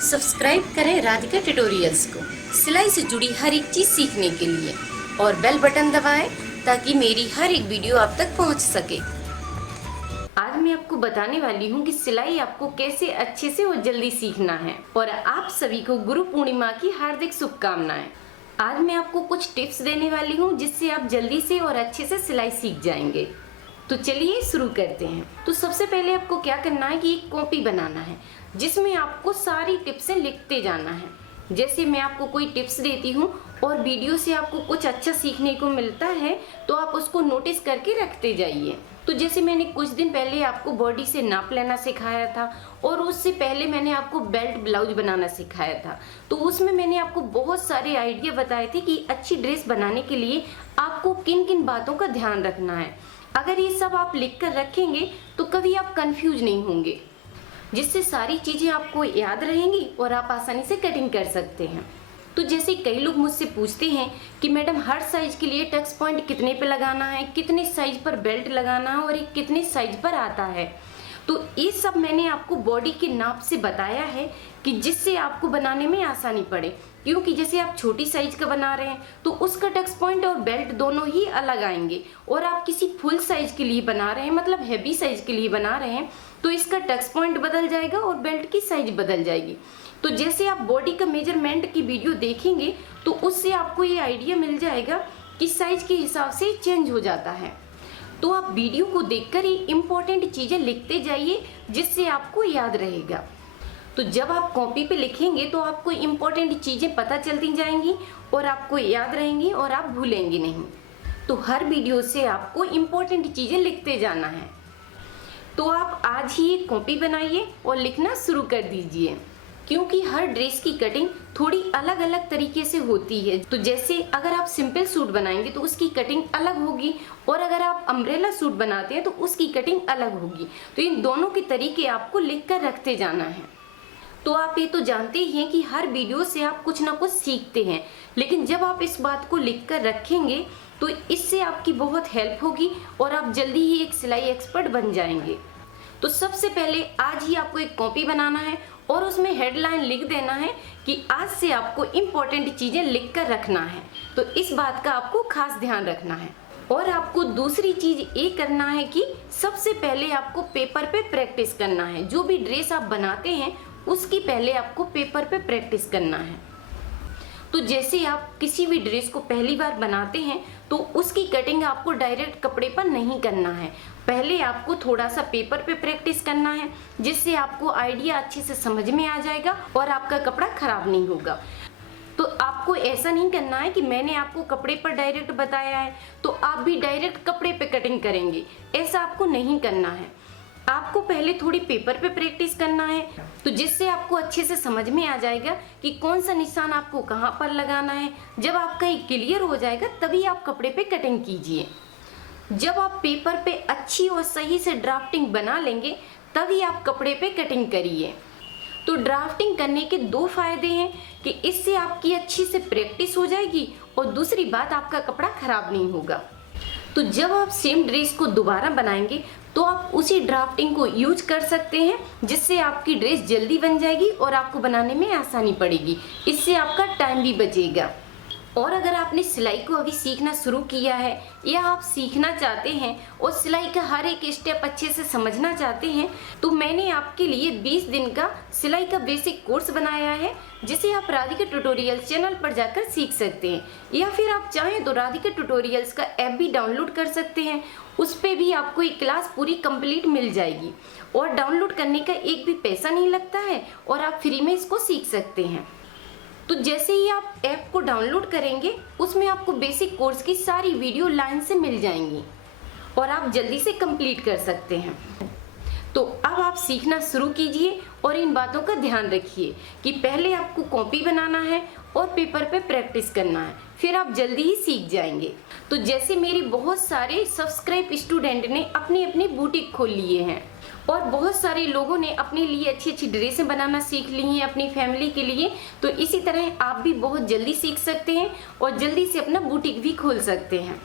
Subscribe करें Radhika tutorials को सिलाई से जुड़ी हर एक चीज सीखने के लिए और बेल बटन दबाएं ताकि मेरी हर एक वीडियो आप तक पहुंच सके। आज मैं आपको बताने वाली हूं कि सिलाई आपको कैसे अच्छे से और जल्दी सीखना है और आप सभी को गुरु पूर्णिमा की हार्दिक शुभकामनाएं। आज मैं आपको कुछ टिप्स देने वाली हूं जिससे आप जल्दी से और अच्छे से सिलाई सीख जाएंगे। तो चलिए शुरू करते हैं। तो सबसे पहले आपको क्या करना है कि एक कॉपी बनाना है जिसमें आपको सारी टिप्सें लिखते जाना है। जैसे मैं आपको कोई टिप्स देती हूँ और वीडियो से आपको कुछ अच्छा सीखने को मिलता है तो आप उसको नोटिस करके रखते जाइए। तो जैसे मैंने कुछ दिन पहले आपको बॉडी से नाप लेना सिखाया था और उससे पहले मैंने आपको बेल्ट ब्लाउज बनाना सिखाया था, तो उसमें मैंने आपको बहुत सारे आइडिया बताए थे कि अच्छी ड्रेस बनाने के लिए आपको किन किन बातों का ध्यान रखना है। अगर ये सब आप लिख कर रखेंगे तो कभी आप कंफ्यूज नहीं होंगे, जिससे सारी चीज़ें आपको याद रहेंगी और आप आसानी से कटिंग कर सकते हैं। तो जैसे कई लोग मुझसे पूछते हैं कि मैडम हर साइज के लिए टक्स पॉइंट कितने पे लगाना है, कितने साइज पर बेल्ट लगाना है और ये कितने साइज पर आता है। तो ये सब मैंने आपको बॉडी के नाप से बताया है कि जिससे आपको बनाने में आसानी पड़े, क्योंकि जैसे आप छोटी साइज का बना रहे हैं तो उसका टक्स पॉइंट और बेल्ट दोनों ही अलग आएंगे, और आप किसी फुल साइज के लिए बना रहे हैं, मतलब हैवी साइज के लिए बना रहे हैं, तो इसका टक्स पॉइंट बदल जाएगा और बेल्ट की साइज बदल जाएगी। तो जैसे आप बॉडी का मेजरमेंट की वीडियो देखेंगे तो उससे आपको ये आइडिया मिल जाएगा कि साइज के हिसाब से चेंज हो जाता है। तो आप वीडियो को देखकर ही इम्पोर्टेंट चीज़ें लिखते जाइए जिससे आपको याद रहेगा। तो जब आप कॉपी पे लिखेंगे तो आपको इम्पोर्टेंट चीज़ें पता चलती जाएंगी और आपको याद रहेंगी और आप भूलेंगे नहीं। तो हर वीडियो से आपको इम्पोर्टेंट चीज़ें लिखते जाना है। तो आप आज ही एक कॉपी बनाइए और लिखना शुरू कर दीजिए, क्योंकि हर ड्रेस की कटिंग थोड़ी अलग अलग तरीके से होती है। तो जैसे अगर आप सिंपल सूट बनाएंगे तो उसकी कटिंग अलग होगी, और अगर आप अम्ब्रेला सूट बनाते हैं तो उसकी कटिंग अलग होगी। तो इन दोनों के तरीके आपको लिख कर रखते जाना है। तो आप ये तो जानते ही हैं कि हर वीडियो से आप कुछ ना कुछ सीखते हैं, लेकिन जब आप इस बात को लिख कर रखेंगे तो इससे आपकी बहुत हेल्प होगी और आप जल्दी ही एक सिलाई एक्सपर्ट बन जाएंगे। तो सबसे पहले आज ही आपको एक कॉपी बनाना है और उसमें हेडलाइन लिख देना है कि आज से आपको इम्पोर्टेंट चीज़ें लिख कर रखना है। तो इस बात का आपको खास ध्यान रखना है। और आपको दूसरी चीज़ ये करना है कि सबसे पहले आपको पेपर पे प्रैक्टिस करना है। जो भी ड्रेस आप बनाते हैं उसकी पहले आपको पेपर पे प्रैक्टिस करना है। तो जैसे आप किसी भी ड्रेस को पहली बार बनाते हैं तो उसकी कटिंग आपको डायरेक्ट कपड़े पर नहीं करना है, पहले आपको थोड़ा सा पेपर पे प्रैक्टिस करना है, जिससे आपको आइडिया अच्छे से समझ में आ जाएगा और आपका कपड़ा खराब नहीं होगा। तो आपको ऐसा नहीं करना है कि मैंने आपको कपड़े पर डायरेक्ट बताया है तो आप भी डायरेक्ट कपड़े पे कटिंग करेंगे, ऐसा आपको नहीं करना है। आपको पहले थोड़ी पेपर पे प्रैक्टिस करना है, तो जिससे आपको अच्छे से समझ में आ जाएगा कि कौन सा निशान आपको कहाँ पर लगाना है। जब आपका ये क्लियर हो जाएगा तभी आप कपड़े पे कटिंग कीजिए। जब आप पेपर पे अच्छी और सही से ड्राफ्टिंग बना लेंगे तभी आप कपड़े पे कटिंग करिए। तो ड्राफ्टिंग करने के दो फायदे हैं कि इससे आपकी अच्छी से प्रैक्टिस हो जाएगी और दूसरी बात आपका कपड़ा खराब नहीं होगा। तो जब आप सेम ड्रेस को दोबारा बनाएंगे तो आप उसी ड्राफ्टिंग को यूज कर सकते हैं, जिससे आपकी ड्रेस जल्दी बन जाएगी और आपको बनाने में आसानी पड़ेगी। इससे आपका टाइम भी बचेगा। और अगर आपने सिलाई को अभी सीखना शुरू किया है या आप सीखना चाहते हैं और सिलाई का हर एक स्टेप अच्छे से समझना चाहते हैं, तो मैंने आपके लिए 20 दिन का सिलाई का बेसिक कोर्स बनाया है, जिसे आप राधिका ट्यूटोरियल्स चैनल पर जाकर सीख सकते हैं, या फिर आप चाहें तो राधिका ट्यूटोरियल्स का ऐप भी डाउनलोड कर सकते हैं। उस पर भी आपको एक क्लास पूरी कंप्लीट मिल जाएगी और डाउनलोड करने का एक भी पैसा नहीं लगता है और आप फ्री में इसको सीख सकते हैं। तो जैसे ही आप ऐप को डाउनलोड करेंगे उसमें आपको बेसिक कोर्स की सारी वीडियो लाइन से मिल जाएंगी और आप जल्दी से कंप्लीट कर सकते हैं। तो अब आप सीखना शुरू कीजिए और इन बातों का ध्यान रखिए कि पहले आपको कॉपी बनाना है और पेपर पे प्रैक्टिस करना है, फिर आप जल्दी ही सीख जाएंगे। तो जैसे मेरे बहुत सारे सब्सक्राइब स्टूडेंट ने अपनी अपनी बुटीक खोल लिए हैं और बहुत सारे लोगों ने अपने लिए अच्छी अच्छी ड्रेसें बनाना सीख ली हैं अपनी फैमिली के लिए, तो इसी तरह आप भी बहुत जल्दी सीख सकते हैं और जल्दी से अपना बुटीक भी खोल सकते हैं।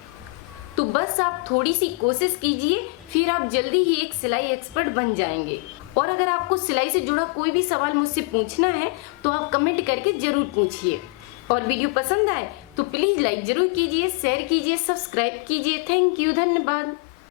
तो बस आप थोड़ी सी कोशिश कीजिए, फिर आप जल्दी ही एक सिलाई एक्सपर्ट बन जाएंगे। और अगर आपको सिलाई से जुड़ा कोई भी सवाल मुझसे पूछना है तो आप कमेंट करके जरूर पूछिए। और वीडियो पसंद आए तो प्लीज़ लाइक जरूर कीजिए, शेयर कीजिए, सब्सक्राइब कीजिए। थैंक यू, धन्यवाद।